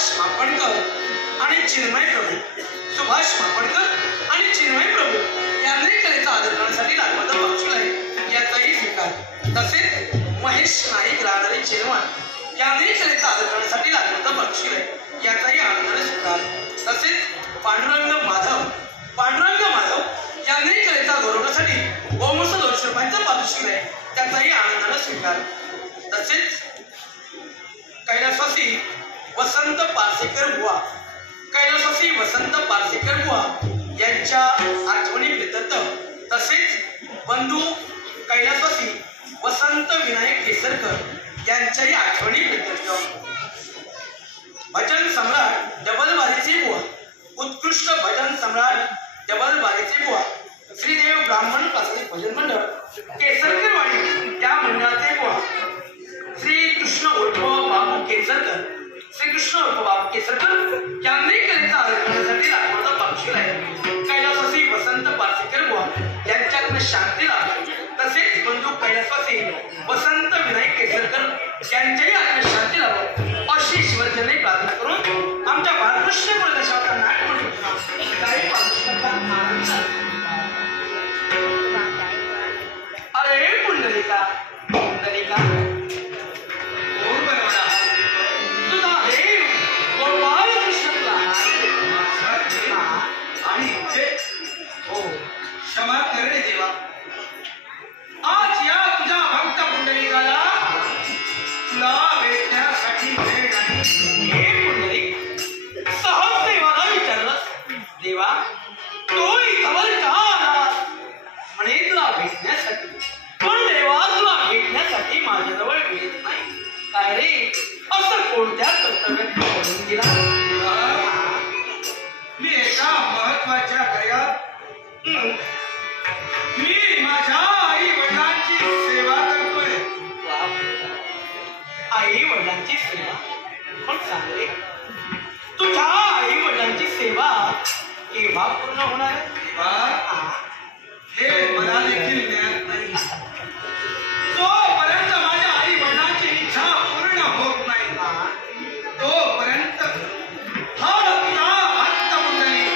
सुभाष मापणकर आणि चिन्मय प्रभू, सुभाष मापणकर आणि चिन्मय प्रभू यांनी कलेचा आदर करण्यासाठी लागवड बक्षीस आहे याचाही स्वीकार. तसेच महेश नाईक राहणारे चिन्मय यांनी कलेचा आदर करण्यासाठी लागवड बक्षीस आहे याचाही आनंदाने स्वीकार. तसेच पांडुरंग माधव यांनी कलेचा गौरवण्यासाठी गोमूस 200 रुपयांचा पारितोषिक आहे त्याचाही आनंदाने स्वीकार. तसेच कैलासवासी वसंत पारसेकर बुवा यांच्या आठवणी प्रित्यर्थ तसेच बंधू कैलासवासी वसंत विनायक केसरकर यांच्याही आठवणी प्रित्यर्थ भजन सम्राट डबलबारीचे बुवा, उत्कृष्ट भजन सम्राट डबलबारीचे बुवा, श्रीदेव ब्राह्मण प्राथमिक भजन मंडळ केसरकरवाडी या मंडळाचे बुवा, श्री कृष्ण उर्फ बाबू केसरकर यांनी कलेचा आदर करण्यासाठी लागवड बक्षीस आहे कैलासवासी वसंत पारसेकर बुवा यांच्याकडे शांती लाभ. तसेच बंधू कैलासवासी वसंत विनायक केसरकर यांच्याही आत्म्यात शांती लाभ अशी ईश्वरचरणी प्रार्थना करून आमच्या बालकृष्ण प्रदेशाचा नाट म्हणून काही पारितोषिकाचा आनंद. अरे पुंडलिका तुझा देव गोपाल कृष्णला आणि हो क्षमा करणे देवा. आज या तुझ्या भक्त पुंडलिकाला तुला भेटण्यासाठी वेळ नाही. हे पुंडलिक सहज देवाला विचारलं, देवा तो इथवर का आलास म्हणे तुला भेटण्यासाठी. पण देवा तुला भेटण्यासाठी माझ्याजवळ वेळ नाही. काय रे असं कोणत्या कर्तव्यात पडून गेला? मी एका महत्वाच्या कार्यात मी माझ्या आई वडिलांची सेवा करतोय. आई वडिलांची सेवा पण चांगले. तुझ्या आई वडिलांची सेवा केव्हा पूर्ण होणार हे मला देखील ज्ञात नाही. जोपर्यंत माझ्या आई वडिलांची इच्छा पूर्ण होत नाही तोपर्यंत हा भक्त पुंडलिक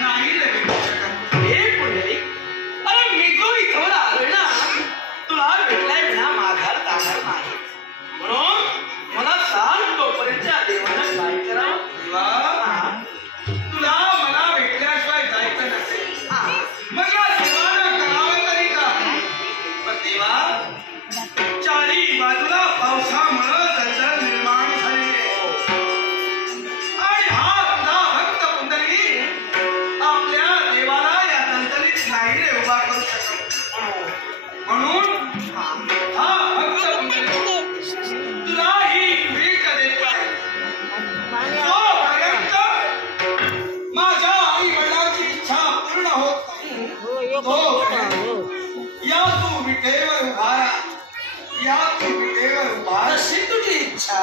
नाही भेटू शकत. हे पुंडलिक अरे मी जो इथवर आलोय ना तुला भेटलाय विना माघार जाणार नाही. म्हणून मला सांग तोपर्यंत देवानं काय करावं. तुला मला भेटल्याशिवाय जायचं नसेल मग या देवानं करावं तरी का. पण देवा चारी बाजूला पावसामुळे दलदल निर्माण झाली आणि हा तुझा भक्त पुंडलिक आपल्या देवाला या दलदलीत नाही रे उभा करू शकत. म्हणून हा भक्त पुंडलिक तुला ही भेट देतोय. जोपर्यंत माझ्या आई वडिलांची इच्छा पूर्ण होत नाही तोपर्यंत या तू विटेवर उभा राहा. या तू विटेवर उभा अशी तुझी इच्छा.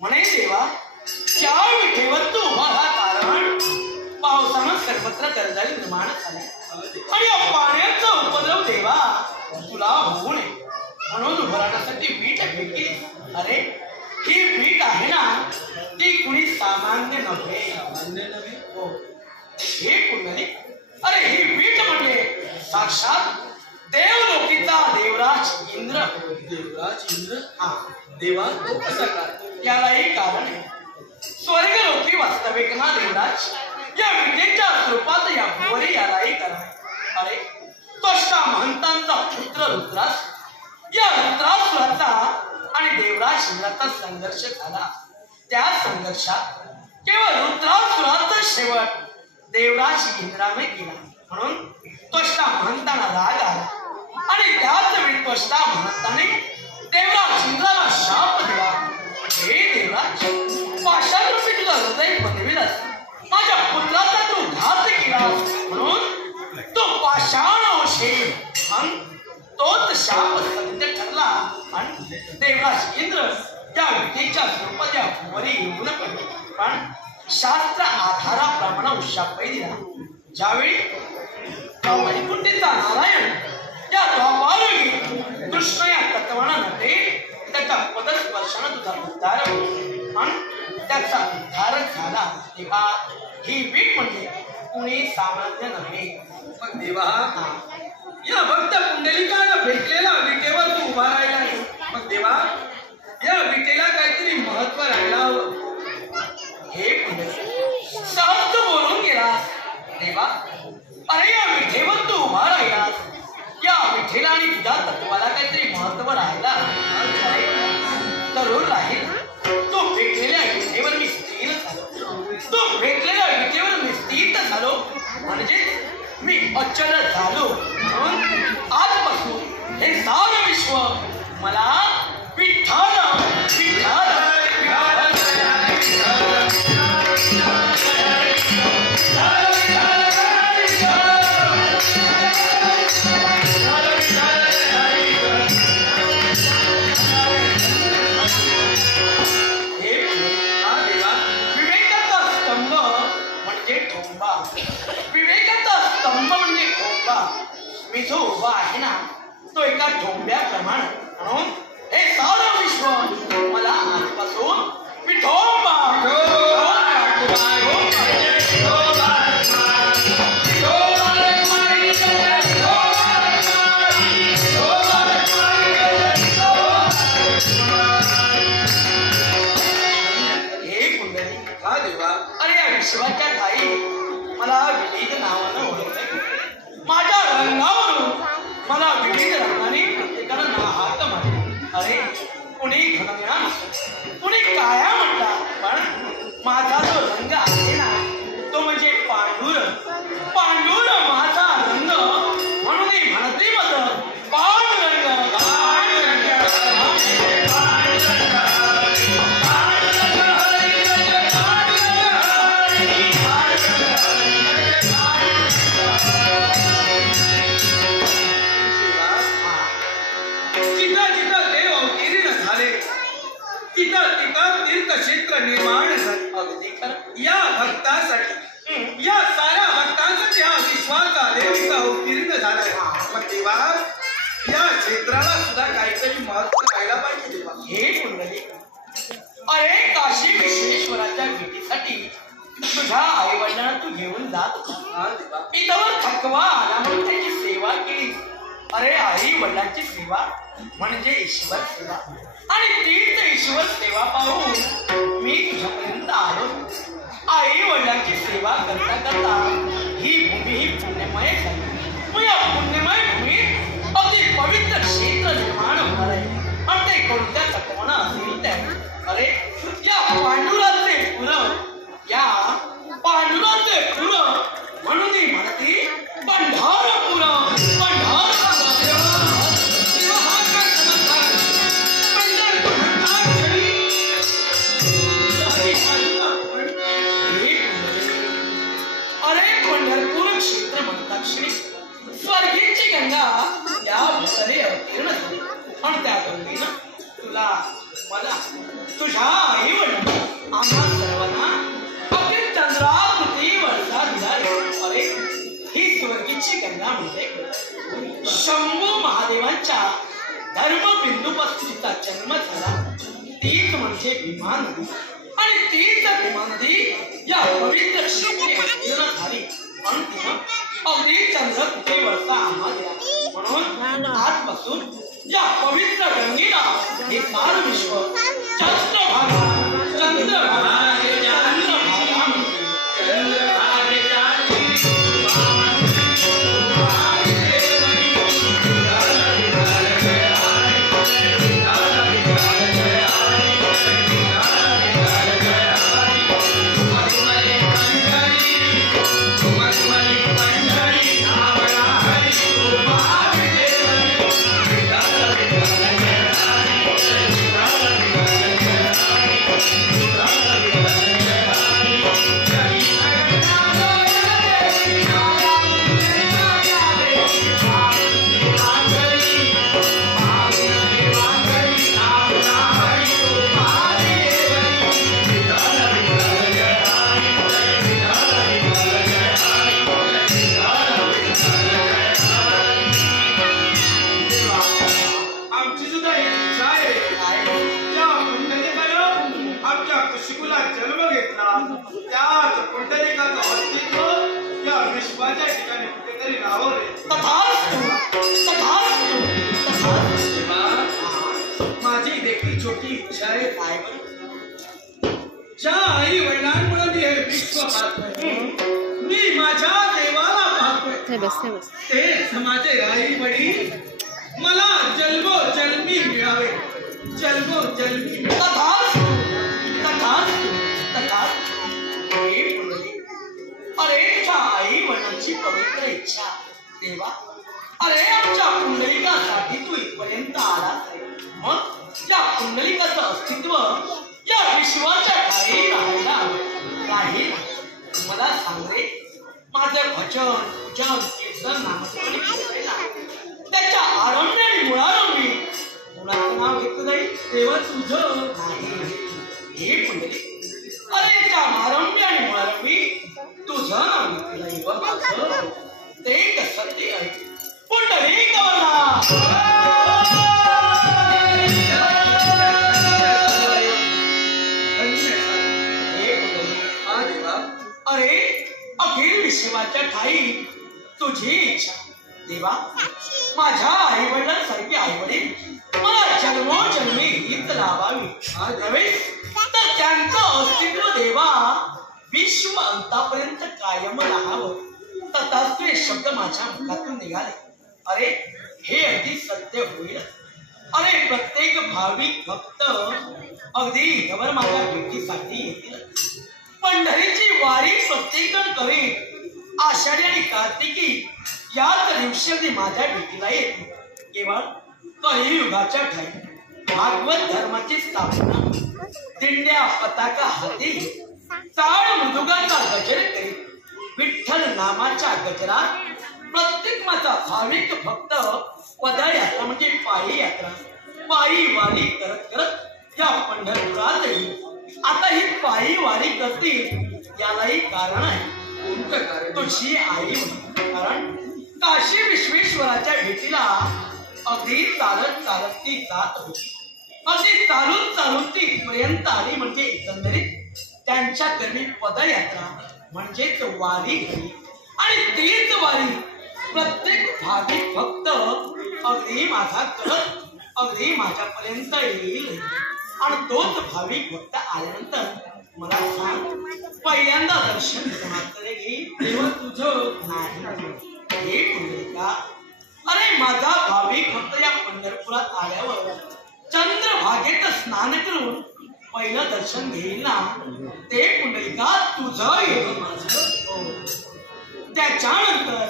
म्हणे देवा त्या विठेवर तू उभा राहा, कारण सर्वत्र दलदल निर्माण झाले आणि पाण्याचा उपद्रव देवा तुला नव्हे. हो हे कुंडली, अरे ही वीट म्हणजे साक्षात देवलोकीचा देवराज इंद्र. देवराज इंद्र? हा देवा तो कसा काय? यालाही कारण आहे. स्वर्गलोकी वास्तविक ना देवराज या विटेच्या स्वरूपात या भुवरी यालाही कारण आहे. अरे त्वष्टा महंतांचा पुत्र रुद्रास, या रुद्रासुराचा आणि देवराज इंद्राचा संघर्ष झाला. त्या संघर्षात केवळ रुद्रासुराचा शेवट देवराज इंद्राने केला. म्हणून त्वष्टा महंतांना राग आला आणि त्याच वेळी त्वष्टा महंताने देवराज इंद्राला शाप दिला. हे देवराज, पाषाणरूपी तुझा हृदय बनविलास, माझ्या पुत्राचा तू घात केला, म्हणून तो पाषाण होशील. तोच शाप सत्य ठरला आणि देवराज इंद्र त्या विटेच्या स्वरूपात या भुवरी येऊन पडले. पण शास्त्र आधाराप्रमाणे शापही दिला. ज्यावेळी वैकुंठीचा नारायण या द्वापारयुगी कृष्ण या तत्वानं नव्हे त्याच्या पदस्पर्शानं तुझा उद्धार होईल आणि त्याचा उद्धार झाला. तेव्हा ही वीट म्हणजे कुणी सामान्य नव्हे. मग देवा, या भक्त पुंडलिकाला भेटलेला विटेवर तू उभा राहिला आहे. मग देवा, या विटेला काहीतरी महत्व राहिला हवं. हे पुंडलिक, सहज तू बोलून गेला. देवा, अरे या विठेवर तू उभा राहिलास, या विठेला आणि तुझ्या तत्वाला काहीतरी महत्व राहिला जरूर राहील. तो भेटलेल्या विठेवर मी स्थिर झालो, तो भेटलेल्या विठेवर मी स्थिर झालो म्हणजे मी अचल झालो. म्हणून आजपासून हे सारं विश्व मला विठ्ठल विठ्ठल मी जो उभा आहे ना तो एका ठोंब्याप्रमाणे. म्हणून हे सारं विश्व मला आजपासून विठोबा हे कुंडली. हा देवा, अरे या विश्वाच्या ठाई मला विविध नावानं ओळखलं. माझ्या रंगावरून मला विविध रंगाने प्रत्येकानं ना हात मारले. अरे कुणी घनघना, कुणी काळ्या म्हटला, पण माझा जो रंग आहे ना तो म्हणजे पांढूर. पांढूर माझा रंग, म्हणून म्हणते माझं पांडुरंग. तीर्थक्षेत्र निर्माण या भक्तासाठी, या साऱ्या भक्तांसाठी हा विश्वाचा देव अवतीर्ण झाला. मग तेव्हा या क्षेत्राला सुद्धा काहीतरी महत्व राहायला पाहिजे. तेव्हा हे कुंडली, अरे काशी विश्वेश्वराच्या भेटीसाठी तुझ्या आई वडिलांना तू घेऊन जात होता. इथवर थकवा आला म्हणून त्याची सेवा केली. अरे आई वडिलांची सेवा म्हणजे ईश्वर सेवा आणि तीच ईश्वर सेवा पाहून मी तुझ्यापर्यंत आलो. आई वडिलांची सेवा करता करता ही भूमी ही पुण्यमय झाली. मग या पुण्यमय भूमीत अगदी पवित्र क्षेत्र निर्माण होणार आहे. आणि ते कोणत्या तत्वानं असेल त्या. अरे या पांडुराचे पुरं, या पांडुराचे पुरं म्हणून ती म्हणते पंढरपुरं पंढरपुरं. अरे पंढरपूर क्षेत्र म्हणतात श्री स्वर्गीची गंगा त्या भूतले अवतीर्ण झाली. आणि त्या गंगेनं तुला मला तुझ्या आई वडिलांना आम्हा सर्वांना अगदी चंद्राकृती वर्षा दिला. अरे ही स्वर्गीची गंगा म्हणजे शंभू महादेवांच्या धर्मबिंदूपासूनचा जन्म झाला. तीच म्हणजे भीमा नदी. आणि तीच भीमा नदी या पवित्र क्षेत्री अवतीर्ण झाली. अंतिम अगदी चंद्र कुठे वळसा आम्हा द्या. म्हणून आजपासून या पवित्र गंगेला हे सारं विश्व चंद्रभागा माझी देखील छोटी इच्छा आहे. काय ज्या आई वडिलांमुळे मी हे विश्व पाहतोय, मी माझ्या देवाला पाहतोय, तेच माझे आई वडील मला जन्मोजन्मी मिळावे. जन्मोजन्मी अरे त्या आई वडिलांची पवित्र इच्छा देवा. अरे आमच्या पुंडलिकासाठी तू इथपर्यंत आला. मग त्या पुंडलिकाचं अस्तित्व या विश्वाच्या ठाई राहायला नाही. मला सांग रे, माझं भजन पूजन कीर्तन नामस्मरण त्याच्या आरंभी आणि मुळारंभी कुणाचं नाव घेतलं नाही. तेव्हा तुझं नाही. हे पुंडलिक, अरे त्या आरंभी आणि मुळारंभी तुझं नाव घेतलं नाही. बघ ते कसं ते आहे. पुंडलिक अरे अखिल विश्वाच्या ठाई तुझी इच्छा देवा. माझ्या आई वडिलांसारखी आई वडील मला जन्मोजन्मी हित लावावी तर त्यांचं अस्तित्व देवा विश्व अंतापर्यंत कायम राहावं. तथास्तु शब्द माझ्या मुखातून निघाले. अरे हे अगदी सत्य होईल. अरे प्रत्येक भाविक भक्त अगदी घबर माझ्या भेटीसाठी येतील. पंढरीची वारी प्रत्येकजण करेल. आषाढी आणि कार्तिकी याच दिवशी माझ्या भेटीला येतील. केवळ कलियुगाच्या ठाई भागवत धर्माची स्थापना दिंड्या पताका हाती ताड मृदुगाचा गजर करीत विठ्ठल नामाच्या गजरात प्रत्येक माझा भाविक भक्त पदयात्रा म्हणजे पायी यात्रा पायी वारी करत करत या पंढरपुरात येईल. आता ही पायी वारी करतील यालाही कारण आहे. कोणतं कारण? तुझी आई. कारण काशी विश्वेश्वराच्या भेटीला अगदी चालत चालत ती जात होती. अगदी चालून चालून ती पर्यंत आली. म्हणजे एकंदरीत त्यांच्या कर्मी पदयात्रा म्हणजेच वारी घडी. आणि तीच वारी प्रत्येक भाविक भक्त अगदी माझा करत अगदी माझ्यापर्यंत येईल. आणि तोच भाविक भक्त आल्यानंतर मला सांग, पहिल्यांदा दर्शन कोणाकडे घेईल? तेव्हा तुझं नाही. हे पुंडलिका, अरे माझा भाविक भक्त या पंढरपुरात आल्यावर चंद्रभागेत स्नान करून पहिलं दर्शन घेईल ना, ते पुंडलिका तुझं येईल. माझं त्याच्यानंतर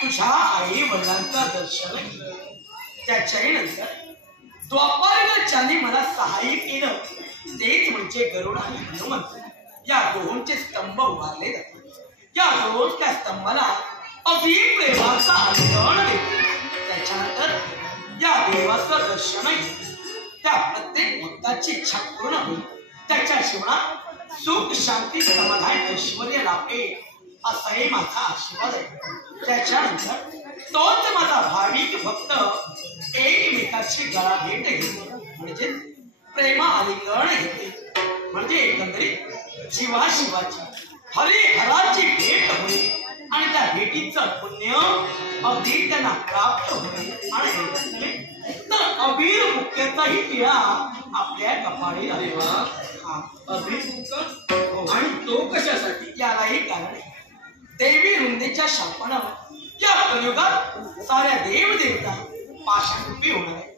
तुझ्या आई वडिलांचं दर्शन घेईल. त्याच्याही नंतर द्वापार ज्यांनी मला सहाय्य केलं तेच म्हणजे गरुड आणि हनुमंत या दोहोंचे स्तंभ उभारले जातात. या दोन त्या स्तंभाला अगदी प्रेमाचा आलिंगन देते. त्याच्यानंतर या देवाचं दर्शन घेते. त्या प्रत्येक भक्ताची इच्छा पूर्ण होईल. त्याच्या जीवनात सुख शांती समाधान ऐश्वर्य लाभे असाही माझा आशीर्वाद आहे. त्याच्यानंतर तोच माझा भाविक भक्त एकमेकाची गळा भेट घेतो म्हणजे प्रेमा आलिंगन घेते. म्हणजे एकंदरीत शिवाची हरिहराची भेट होईल आणि त्या भेटीचं पुण्य अगदी त्यांना प्राप्त होईल आणि तर अबीर मुक्याचाही टिळा आपल्या कपाळी देवा अबीर मुक्का आणि तो कशासाठी? यालाही कारण आहे. देवी रुंदेच्या शापनावर या कलियुगात साऱ्या देवदेवता पाशारूपी होणार आहे.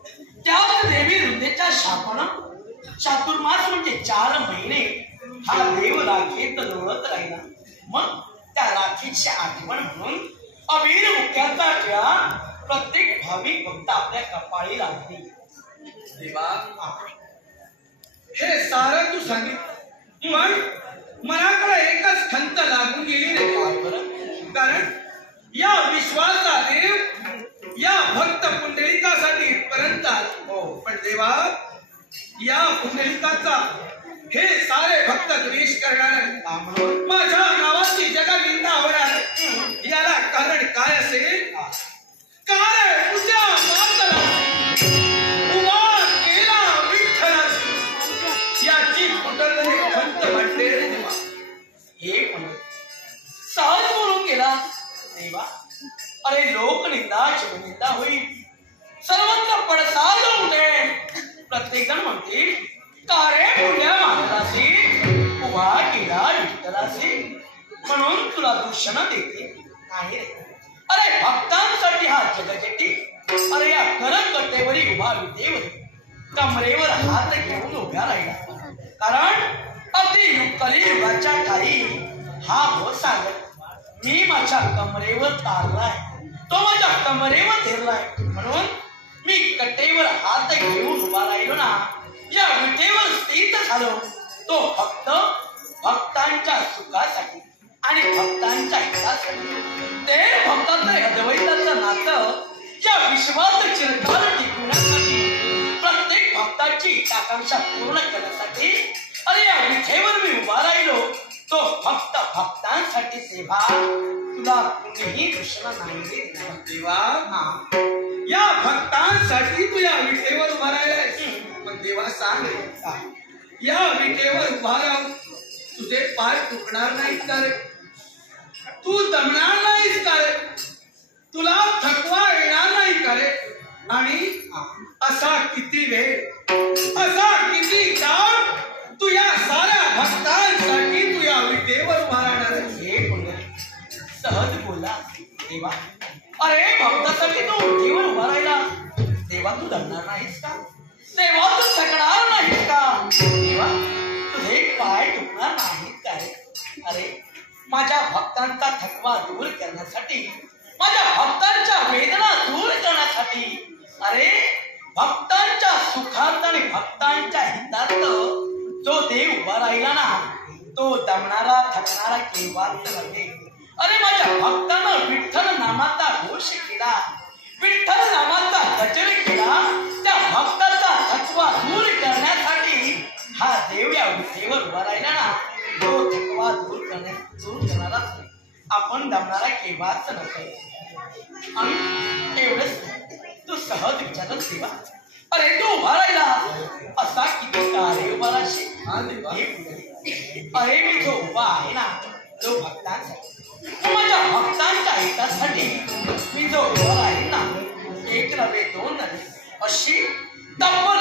त्याच देवी रुंदेच्या शापनावर चातुर्मास म्हणजे 4 महिने हा देव राखीत लोळत राहिला. मग त्या राखीची आठवण म्हणून अबीर मुक्याचा टिळा प्रत्येक भाविक भक्त आपल्या कपाळी लागली. देवा हे सारं तू सांगितलं पण मनाकडे एकच खंत लागून गेली रे. कारण या विश्वाचा देव या भक्त पुंडलिकासाठी इथपर्यंत आला. पण देवा या पुंडलिकाचा हे सारे भक्त द्वेष करणार माझ्या गावाची जगनिंदा होणार याला कारण काय असेल? कारण तुझ्या मातराशी उभा केला विठ्ठलाशी याची कुठलतरी खंत वाटते रे देवा. हे पण सहज बोलून गेला देवा. अरे लोकनिंदा शिवनिंदा होईल, सर्वत्र पडसाद उमटेल. प्रत्येक जण म्हणतील का रे पुण्या मानलासी उभा केला विठ्ठलासी म्हणून तुला दूषण देते नाही रे. अरे भक्तांसाठी हा जगजेटी. अरे या करकटेवरी उभा विटेवरी कमरेवर हात घेऊन उभ्या राहिला. कारण अगदी कलियुगाच्या ठाई हा भो सांगत मी माझ्या कमरेवर तारलाय, तो माझ्या कमरेवर धरलाय म्हणून मी कटेवर हात घेऊन उभा राहिलो ना. या विटेवर स्थित झालो तो फक्त भक्तांच्या सुखासाठी आणि भक्तांच्या हितासाठी. ते भक्तांचं अद्वैताचं नातं या विश्वात चिरकाल टिकवण्यासाठी प्रत्येक भक्ताची आकांक्षा पूर्ण करण्यासाठी अरे या विठेवर मी उभा राहिलो. तो फक्त भक्तांसाठी सेवा. तुला कुणीही दुसरा नाही देवा. या भक्तांसाठी तू या विठेवर उभा राहिलायस. पण देवा सांग या विठेवर उभा राहून तुझे पाय तुटणार नाहीत का रे? तू दमणार नाहीस का रे? तुला थकवा येणार नाही का रे? आणि असा किती वेळ असा किती काळ तू या साऱ्या भक्तांसाठी तू या विठेवर उभा राहणार आहेस? हे पुण्य सहज बोला देवा. अरे भक्तासाठी तू विठेवर उभा राहिला. देवा तू दमणार नाहीस का? देवा तू थकणार नाहीस का? देवा तुझे पाय तुटणार नाहीत का रे? अरे माझ्या भक्तांचा थकवा दूर करण्यासाठी, माझ्या भक्तांच्या वेदना दूर करण्यासाठी, अरे भक्तांच्या सुखात आणि भक्तांच्या हितात जो देव उभा राहिला ना तो दमणारा थकणारा केव्हाच नव्हे. अरे माझ्या भक्तानं विठ्ठल नामाचा घोष केला, विठ्ठल नामाचा गजर केला. त्या भक्ताचा थकवा दूर करण्यासाठी हा देव या विठेवर उभा राहिला ना तो थकवा दूर करणारा आपण दमणारा केव्हाच नव्हे. आणि एवढंच तू सहज विचारत देवा. अरे तू उभा राहिला असा किती कार्य उभा राहशील? अरे मी जो उभा आहे ना तो भक्तांसाठी, माझ्या भक्तांच्या हितासाठी मी जो उभा आहे ना. 1 नव्हे 2 नव्हे अशी तब्बल